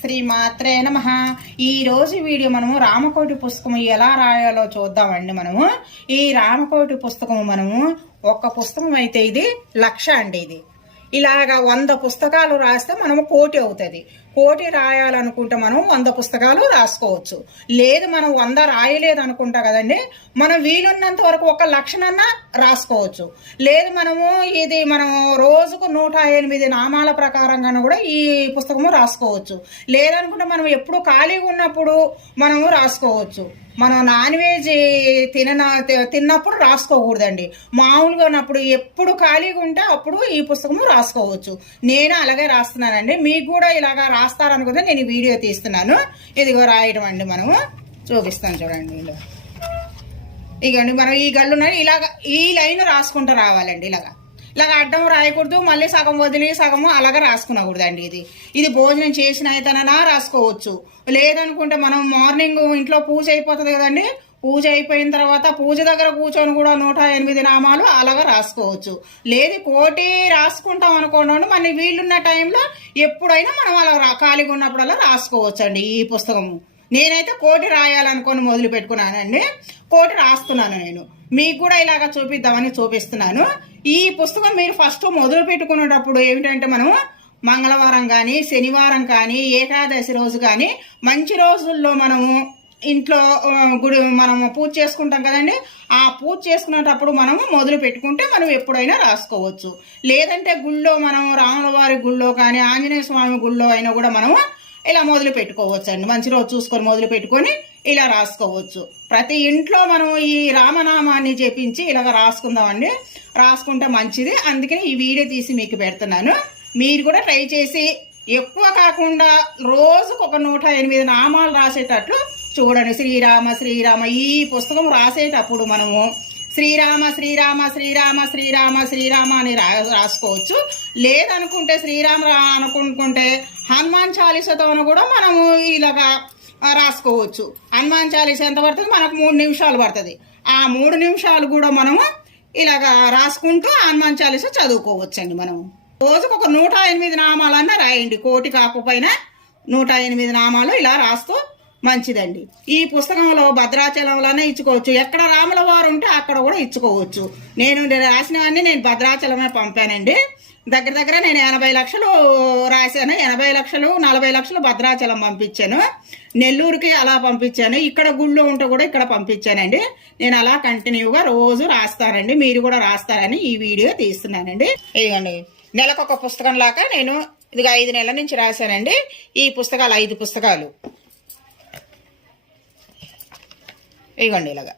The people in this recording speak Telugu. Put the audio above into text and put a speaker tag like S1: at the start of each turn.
S1: శ్రీమాత్రే నమ. ఈ రోజు వీడియో మనము రామకోటి పుస్తకం ఎలా రాయాలో చూద్దామండి మనము. ఈ రామకోటి పుస్తకము మనము ఒక్క పుస్తకం అయితే ఇది లక్ష అండి ఇది. ఇలాగా వంద పుస్తకాలు రాస్తే మనము కోటి అవుతుంది. కోటి రాయాలనుకుంటే మనం వంద పుస్తకాలు రాసుకోవచ్చు. లేదు మనం వంద రాయలేదు అనుకుంటా కదండి మనం వీలున్నంత వరకు ఒక లక్షణన్నా రాసుకోవచ్చు. లేదు మనము ఇది మనం రోజుకు నూట ఎనిమిది నామాల ప్రకారంగా కూడా ఈ పుస్తకము రాసుకోవచ్చు. లేదనుకుంటే మనం ఎప్పుడు ఖాళీగా ఉన్నప్పుడు మనము రాసుకోవచ్చు. మనం నాన్ వెజ్ తిన తిన్నప్పుడు రాసుకోకూడదండి. మామూలుగా ఉన్నప్పుడు ఎప్పుడు ఖాళీగా ఉంటే అప్పుడు ఈ పుస్తకము రాసుకోవచ్చు. నేను అలాగే రాస్తున్నానండి. మీకు కూడా ఇలాగా రాస్తారనుకుంటే నేను వీడియో తీస్తున్నాను. ఇదిగో రాయడం అండి మనము. చూపిస్తాను చూడండి వీళ్ళు ఇగండి మనం ఈ గళ్ళున్న ఇలాగ ఈ లైన్ రాసుకుంటూ రావాలండి ఇలాగా. ఇలాగ అడ్డం రాయకూడదు మళ్ళీ సగం వదిలి సగము అలాగా రాసుకునకూడదండి ఇది. ఇది భోజనం చేసిన అయితేనా రాసుకోవచ్చు. లేదనుకుంటే మనం మార్నింగ్ ఇంట్లో పూజ అయిపోతుంది కదండి పూజ అయిపోయిన తర్వాత పూజ దగ్గర కూర్చొని కూడా నూట ఎనిమిది నామాలు అలాగా రాసుకోవచ్చు. లేదు కోటి రాసుకుంటాం అనుకోండి మన వీళ్ళున్న టైంలో ఎప్పుడైనా మనం అలా ఖాళీగా ఉన్నప్పుడల్లా రాసుకోవచ్చు అండి ఈ పుస్తకము. నేనైతే కోటి రాయాలనుకొని మొదలు పెట్టుకున్నానండి. కోటి రాస్తున్నాను నేను. మీకు కూడా ఇలాగ చూపిద్దామని చూపిస్తున్నాను. ఈ పుస్తకం మీరు ఫస్ట్ మొదలు పెట్టుకునేటప్పుడు ఏమిటంటే మనం మంగళవారం కానీ శనివారం కానీ ఏకాదశి రోజు కానీ మంచి రోజుల్లో మనము ఇంట్లో గుడి మనము పూజ చేసుకుంటాం కదండి ఆ పూజ చేసుకునేటప్పుడు మనము మొదలు పెట్టుకుంటే మనం ఎప్పుడైనా రాసుకోవచ్చు. లేదంటే గుళ్ళో మనం రాములవారి గుళ్ళో కానీ ఆంజనేయ స్వామి గుళ్ళో అయినా కూడా మనము ఇలా మొదలు పెట్టుకోవచ్చు అండి మంచి రోజు చూసుకొని మొదలు పెట్టుకొని ఇలా రాసుకోవచ్చు. ప్రతి ఇంట్లో మనం ఈ రామనామాన్ని చేపించి ఇలాగ రాసుకుందామండి. రాసుకుంటే మంచిది. అందుకని ఈ వీడియో తీసి మీకు పెడుతున్నాను. మీరు కూడా ట్రై చేసి ఎక్కువ కాకుండా రోజుకు ఒక నూట ఎనిమిది నామాలు రాసేటట్లు చూడండి శ్రీరామ శ్రీరామ. ఈ పుస్తకం రాసేటప్పుడు మనము శ్రీరామ శ్రీరామ శ్రీరామ శ్రీరామ శ్రీరామ అని రా రాసుకోవచ్చు. లేదనుకుంటే శ్రీరామ రా అనుకుంటుంటే హనుమాన్ చాలీసతోను కూడా మనము ఇలాగా రాసుకోవచ్చు. హనుమాన్ చాలీస ఎంత పడుతుంది? మనకు మూడు నిమిషాలు పడుతుంది. ఆ మూడు నిమిషాలు కూడా మనము ఇలాగా రాసుకుంటూ హనుమాన్ చాలీస చదువుకోవచ్చండి మనము. రోజుకు ఒక నూట ఎనిమిది నామాలన్నా రాయండి. కోటి కాకపోయినా నూట ఎనిమిది నామాలు ఇలా రాస్తూ మంచిదండి. ఈ పుస్తకంలో భద్రాచలంలోనే ఇచ్చుకోవచ్చు. ఎక్కడ రాముల వారు ఉంటే అక్కడ కూడా ఇచ్చుకోవచ్చు. నేను రాసినవన్నీ నేను భద్రాచలమే పంపానండి. దగ్గర దగ్గర నేను ఎనభై లక్షలు రాశాను. ఎనభై లక్షలు నలభై లక్షలు భద్రాచలం పంపించాను. నెల్లూరుకి అలా పంపించాను. ఇక్కడ గుళ్ళో ఉంటే కూడా ఇక్కడ పంపించానండి. నేను అలా కంటిన్యూగా రోజు రాస్తానండి. మీరు కూడా రాస్తారని ఈ వీడియో తీస్తున్నానండి. ఇదిగోండి. నెలకొక పుస్తకం లాగా నేను ఇది ఐదు నెలల నుంచి రాశానండి. ఈ పుస్తకాలు ఐదు పుస్తకాలు. ఇదిగోండి ఇలాగా